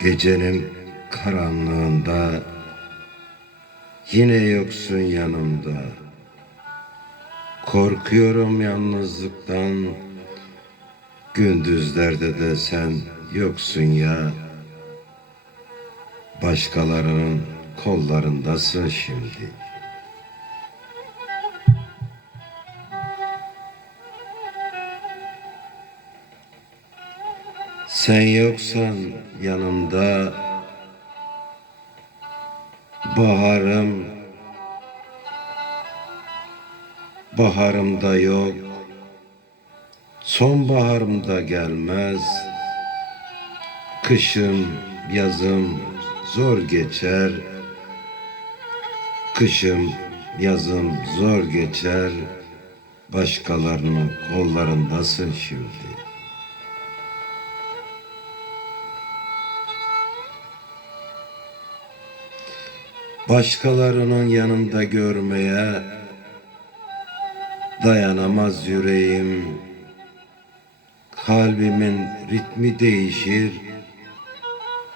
Gecenin karanlığında yine yoksun yanımda. Korkuyorum yalnızlıktan. Gündüzlerde de sen yoksun ya. Başkalarının kollarındasın şimdi. Sen yoksan yanımda baharım baharım da yok sonbaharım da gelmez kışım yazım zor geçer kışım yazım zor geçer başkalarının kollarındasın şimdi. Başkalarının yanında görmeye dayanamaz yüreğim. Kalbimin ritmi değişir.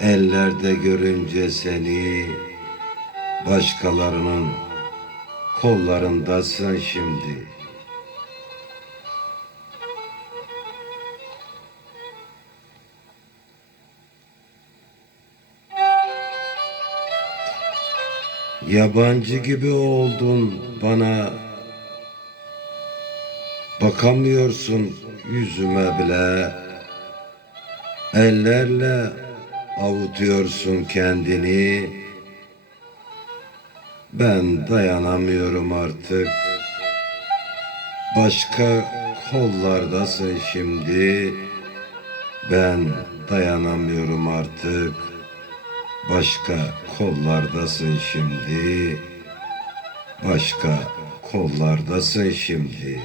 Ellerde görünce seni başkalarının kollarındasın şimdi. Yabancı gibi oldun bana. Bakamıyorsun yüzüme bile. Ellerle avutuyorsun kendini. Ben dayanamıyorum artık. Başka kollardasın şimdi. Ben dayanamıyorum artık Başka kollardasın şimdi. Başka kollardasın şimdi.